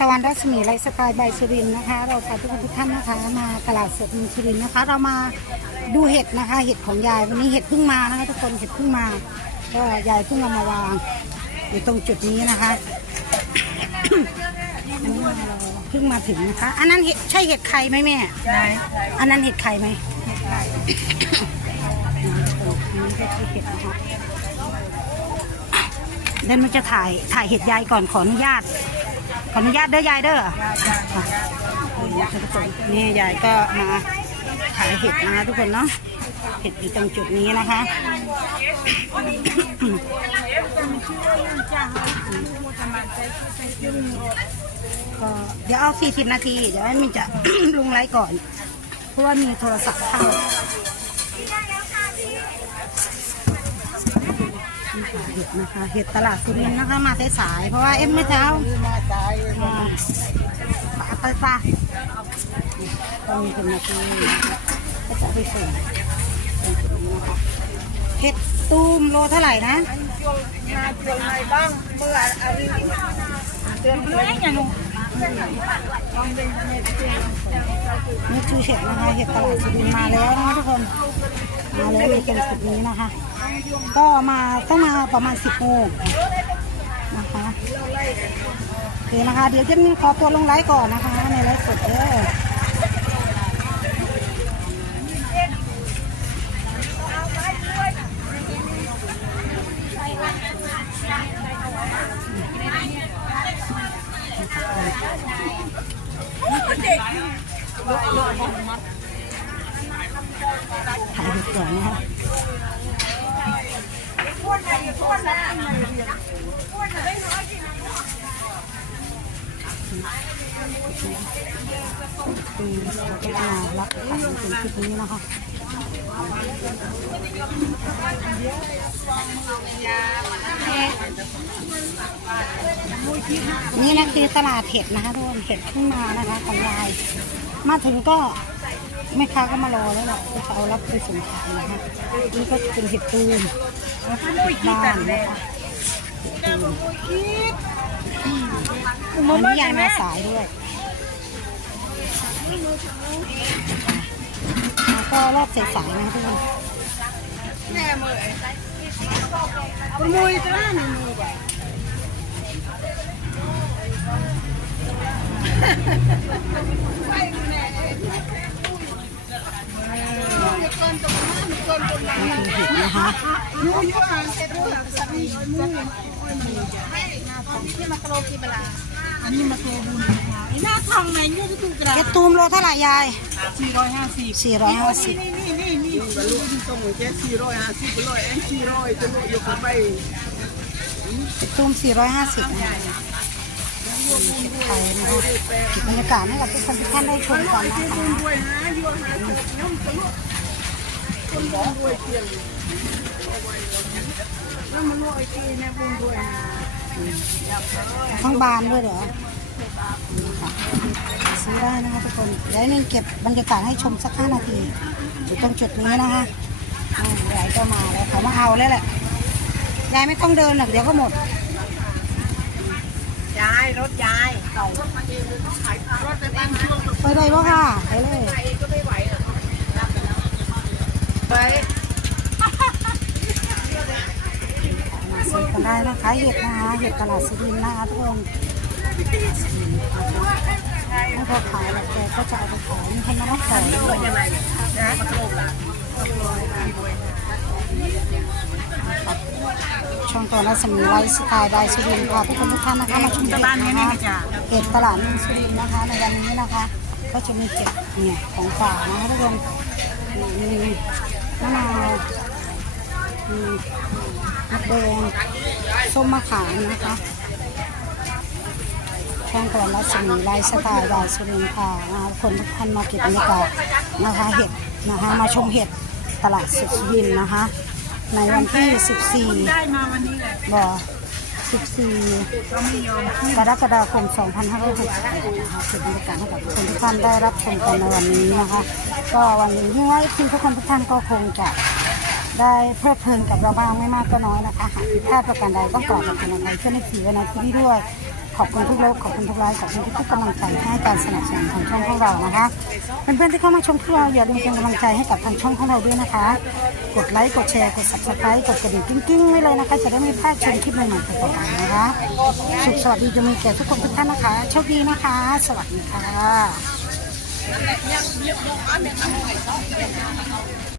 ตะวันรัศมีไลฟ์สไตล์ใบสุรินทร์นะคะ เราพาทุกคนทุกท่านนะคะ มาตลาดสดเมืองสุรินทร์นะคะ เรามาดูเห็ดนะคะ เห็ดของยายวันนี้เห็ดเพิ่งมานะคะทุกคนเห็ดเพิ่งมา ก็ยายเพิ่งเอามาวางอยู่ตรงจุดนี้นะคะอันนี้เราเพิ่งมาถึงนะคะ อันนั้นเห็ดใช่เห็ดไข่ไหมแม่ใช่อันนั้นเห็ดไข่ไหมอันนี้ก็ใช่เห็ดนะคะเดี๋ยวหนูจะถ่ายถ่ายเห็ดยายก่อนขออนุญาตข ออนุญาตเด้อยายเด้อนี่นะคะทุกคนนี่ยายก็มาถ่ายเห็ดนะคะทุกคนเนาะเห็ดอยู่ตรงจุดนี้นะคะก็เดี๋ยวเอา 40 นาที เดี๋ยวให้มินจะลงไลฟ์ก่อน เพราะว่ามีโทรศัพท์เข้า เห็ดนะคะ เห็ดตลาดสุรินทร์นะคะมาสายๆเพราะว่าเอ็มเมื่อเช้ามาตายอ่าปะไปปะก็มีคนมาซื้อนะคะก็จะไปส่งเห็ดตูมโลเท่าไหร่นะมาเตือนไหนบ้างเมื่ออะไรเตือนเพื่อนอย่างนู้นี่คือเห็ดนะคะเห็ดตลาดสุรินทร์มาแล้ว นะคะทุกคนมาแล้วในกันจุดนี้นะคะ ก็มาต้องมาประมาณ10โมงนะคะโอเคนะคะ เดี๋ยวจะมีขอตัวลงไลฟ์ก่อนนะคะ ในไลฟ์สดเด้อถ่าย เห็ดก่อนนะคะคือเราก็มารับถ่ายเป็นคลิปนี้นะคะนี่นะคือตลาดเห็ดนะคะทุกคนเห็ดขึ้นมานะคะของยาย มาถึงก็ แม่ค้าก็มารอแล้วแหละจะเอารับไปส่งขายนะคะนี่ก็เป็นเห็ดตูมบ้านนะคะวันนี้ยายมาสายด้วยก็รอบสายๆนะทุกคนแน่มือขโมยจ้าหนึ่งมือแบบ ห็ดนะคะยูยูอ่านเสร็จแล้วสามีมือนี่มาโกรกีเวลาอันนี้มาโกบุญนี่หน้าทองไหนยูจะถูกกระเห็ดตูมโลเท่าไหร่ยายสี่ร้อยห้าสิบ450นี่นี่นี่นี่ลูกที่ต้องแค่สี่ร้อยห้าสิบร้อยเอ็นสี่ร้อยจะลูกยกไปเห็ดตูม450นะคะเห็ดไทยนะคะบรรยากาศให้กับทุกคนทุกท่านได้ชมกันนะคะ ทีนะบุญด้วยนะทั้งบานด้วยเหรอนะซื้อได้นะคะทุกคนเดี๋ยวนี่เก็บบรรยากาศให้ชมสักห้านาทีอยู่ตรงจุดนี้นะคะยายก็มาแล้วเขามาเอาแล้วแหละยายไม่ต้องเดินหรอกเดี๋ยวก็หมดยายรถยายรถไปตั้งช่วงไปเลยปะค่ะไปเลยเองก็ไม่ไห วหรอกไปซื้อกันได้นะคะเห็ดนะคะเห็ดตลาดสุรินทร์นะคะทุกคนไม่พอขายหรอกแกก็จะเอาไปขายมีคนมารับขายด้วยยังไงนะช่องตัวรัศมีไลฟ์สไตล์บายสุรินทร์ค่ะทุกคนทุกท่านนะคะมาชมเห็ดนะคะเห็ดตลาดเมืองสุรินทร์นะคะในวันนี้นะคะ ก็จะมีเห็ดเนี่ยของฝากนะคะทุกคนนี่ มีมะแดงส้มมะขามนะคะช่องตัวรัศมีไลฟ์สไตล์บายสุรินทร์ค่ะนะคะทุกคนทุกท่านมาเก็บบรรยากาศนะคะเห็ดนะคะมาชมเห็ดตลาดสุรินนะคะ ในวันที่ 14ได้มาวันนี้แหละบ่14ก็ไม่ยอมขึ้นกรกฎาคม 2568นะคะเป็นบรรยากาศให้กับทุกคนทุกท่านได้รับชมกันในวันนี้นะคะ ก็วันนี้ที่ว่าที่ทุกคนทุกท่านก็คงจะ ได้เพลิดเพลินกับเราบ้างไม่มากก็น้อยนะคะหากผิดพลาดประการใดต้องกราบขออภัยเพื่อนในสีไว้ในที่นี้ด้วย ขอบคุณทุกโลกขอบคุณทุกไลค์ขอบคุณทุกกำลังใจให้การสนับสนุนของช่องของเรานะคะเพื่อนๆที่เข้ามาชมคลิปเราอย่าลืมเป็นกำลังใจให้กับทางช่องของเราด้วยนะคะ กดไลค์กดแชร์กด subscribe กดกระดิ่งกิ้งๆไว้เลยนะคะ จะได้ไม่พลาดชมคลิปใหม่ๆต่อไปนะคะ สุขสวัสดีจะมีแก่ทุกคนทุกท่านนะคะโชคดีนะคะ สวัสดีค่ะ